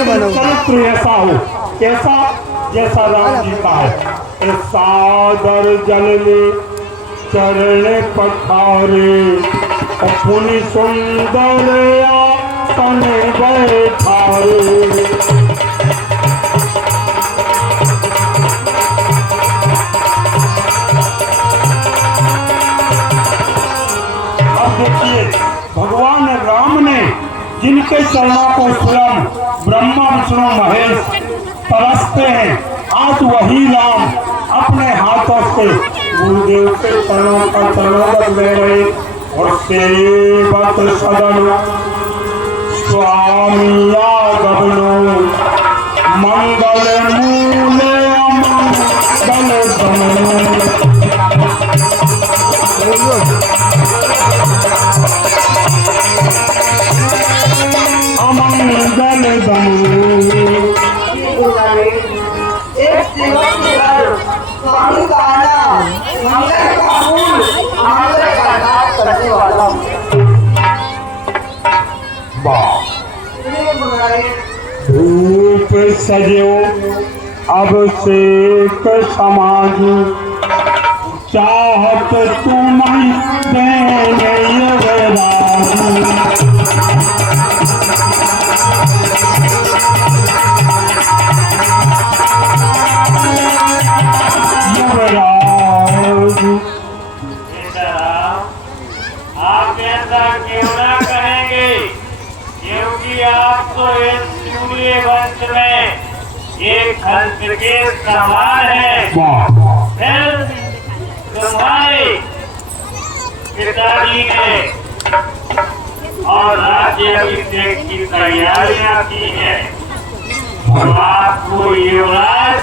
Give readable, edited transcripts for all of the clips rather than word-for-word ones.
लेकिन चरित्र ऐसा हो, कैसा, जैसा राम जी का है। सादर जल में चरण पखारे, पुनि सुंदर आसन बैठारे। देखिए भगवान राम ने जिनके चरणों को स्वयं ब्रह्मा विष्णु महेश तरसते हैं, आज वही राम अपने हाथों से गुरुदेव के चरणों का चरणों ले रहे और सेवक सदन स्वामी आगमनो मंगल मूले मंगल धनो। अमंगल धनो। एक सेवक के घर स्वामी का आना मंगल का मूल, मंगल का नाश करने वाला। धूप सजो अभिषेक समाधि, चाहत तुम देने आप ऐसा क्यों ना करेंगे, क्योंकि आपको इस सूर्य वंश में ये खंड के समान है। फिर तुम्हारे पिताजी ने और राज्य अभिषेक की तैयारियां की है, तो आपको युवराज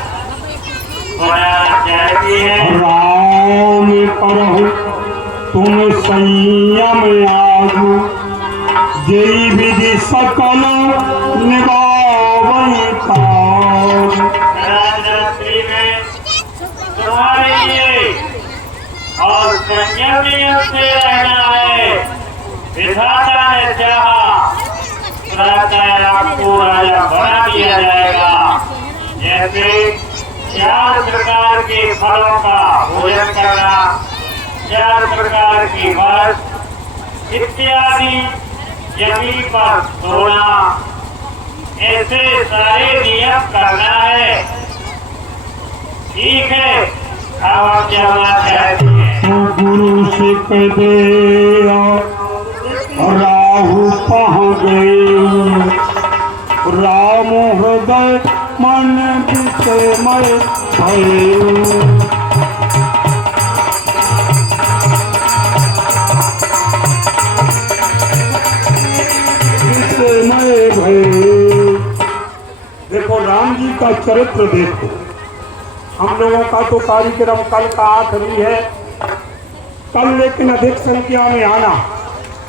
बनाना चाहती है। राम करहु तुम संयम लागू, जय विधि सकल निभावई काम। राजरात्रि में तुम्हारे लिए और संयम से रहना है। विधाता ने चाहा प्रातः आपको राजा बना दिया जाएगा। जैसे 4 प्रकार के फलों का भोजन करना, 4 प्रकार की वस्तु इत्यादि जमीन पर सोना, ऐसे सारे नियम करना है। ठीक है, अब आप जाना चाहती हैं। गुरु सिख दे राहु पह गए, राम हृदय मन विषमय भय। देखो राम जी का चरित्र देखो। हम लोगों का तो कार्यक्रम कल का आखिरी है, कल लेकिन अधिक संख्या में आना,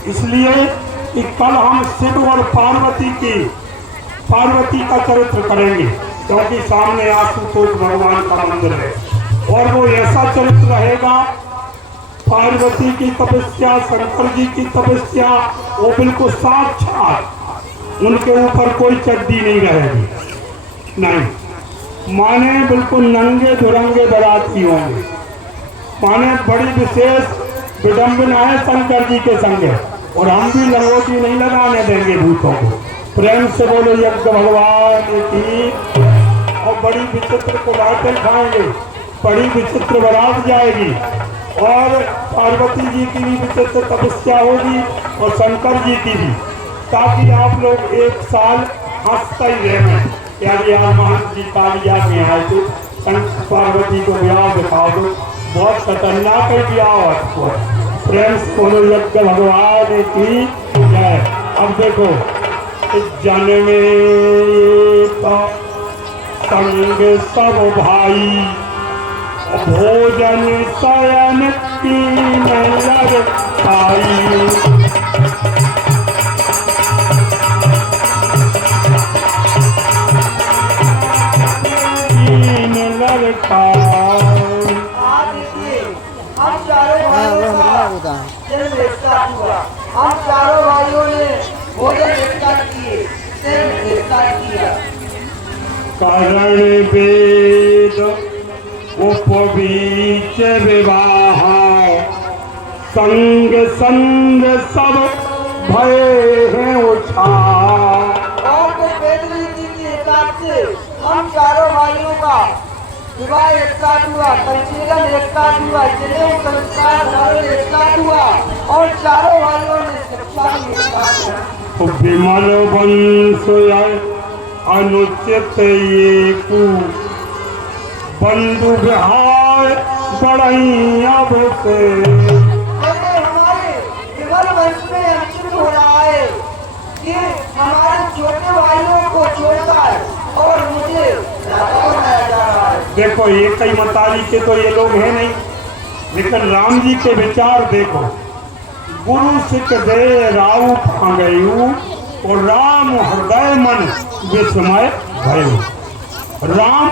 इसलिए कि कल हम शिव और पार्वती का चरित्र करेंगे, क्योंकि सामने आशुतोष भगवान का मंदिर है और वो ऐसा चरित्र रहेगा। पार्वती की तपस्या, शंकर जी की तपस्या, वो बिल्कुल साक्षात, उनके ऊपर कोई चड्डी नहीं रहेगी, नहीं, माने बिल्कुल नंगे धुरंगे बराती होंगे। माने बड़ी विशेष विडम्बना है शंकर जी के संगे, और हम भी लंगोटी नहीं लगाने देंगे भूतों को। प्रेम से बोलो यज्ञ भगवान की। और बड़ी विचित्र कुलाटे खाएंगे, बड़ी विचित्र बारात जाएगी, और पार्वती जी की भी विचित्र तपस्या होगी और शंकर जी की भी, ताकि आप लोग एक साल हंसते ही रहें। यानी आज जी कालिया में आए थे, शंकर पार्वती को ब्याह दिखा दो, बहुत खतरनाक है ब्याह। प्रेम से बोलो यज्ञ भगवान की जय। अब देखो जन्मे का संग सब भाई, भोजन शयन की नजर आई। हम चारों भाइयों ने भोजन एकता किए, एकता किया। करण वेद उपवीच विवाह संग संग सब भय हैं उछाल। और तो वेद रीति के हिसाब से हम चारों भाइयों का विवाह एक साथ हुआ, परिशीलन एक साथ हुआ, जनेऊ संस्कार हरण एक साथ हुआ और चारों भाइयों ने शिक्षा भी एक साथ हुआ। विमल वंश अनुचित ये कु बंधु विहार बड़ई अब से। हमारे विमल वंश में अनुचित हो रहा है कि हमारे छोटे भाइयों को छोड़कर और मुझे राजा बनाया जा रहा है। देखो एक ही मतारी के तो ये लोग हैं नहीं, लेकिन राम जी के विचार देखो। गुरु सिख दे राउ गयु और राम हृदय मन विस्मय भयु। राम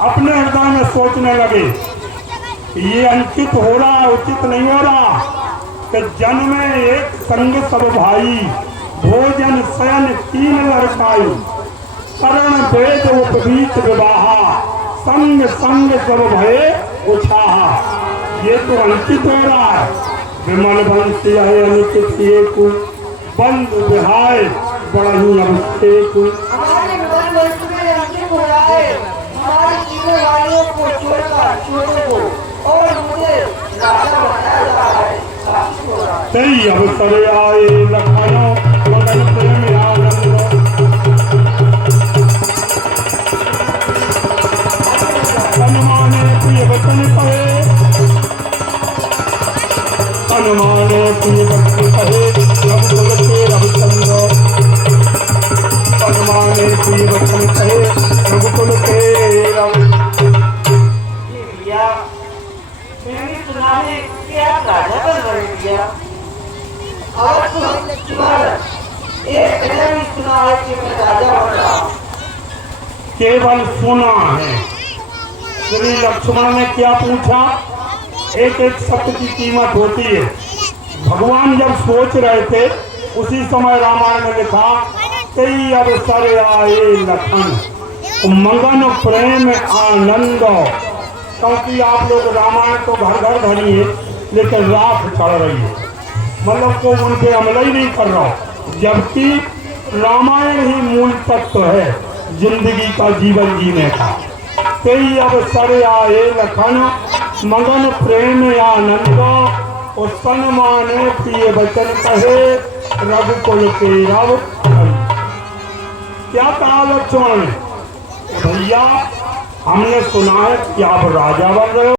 अपने हृदय में सोचने लगे ये अनुचित हो रहा, उचित नहीं हो रहा कि जन में एक संग सब भाई भोजन शयन तीन लड़काई करण वेद उपवीत विवाह संग संग सब भय उछाहा। ये तो अनुचित हो रहा है। विमल वंश है अनुचित एक बंद विहाय बड़ही अभिषेक। हमारे विमल वंश में अनुचित हो रहा है हमारे तीनों भाइयों को छोड़कर छोटे को और मुझे राजा बनाया जा रहा है। तेई अवसर आए लखनऊ मगन प्रेम आनंद हनुमाने प्रिय वचन कहे हनुमाने प्रिय वचन कहे रघुकुल के रघुचंद्र हनुमाने प्रिय वचन कहे रघुकुल के भैया मेरी सुनाने क्या राजा बन रहे भैया। और तो लक्ष्मण एक नहीं सुना है कि मैं राजा बन रहा हूँ। केवल सुना है। श्री लक्ष्मण ने क्या पूछा? एक एक शब्द की कीमत होती है। भगवान जब सोच रहे थे उसी समय रामायण में लिखा कई अवसर आए लखन मगन प्रेम आनंद। क्योंकि आप लोग रामायण तो घर घर धरी है लेकिन राख चढ़ रही है, मतलब को उन पे अमल ही नहीं कर रहा। जबकि रामायण ही मूल तत्व है जिंदगी का, जीवन जीने का। कई अवसर आए लखन मगन प्रेम आनंद और सन्माने प्रिय वचन कहे रघुकुल के रव। क्या कहा लक्ष्मण ने? भैया हमने सुना है कि आप राजा बन रहे हो।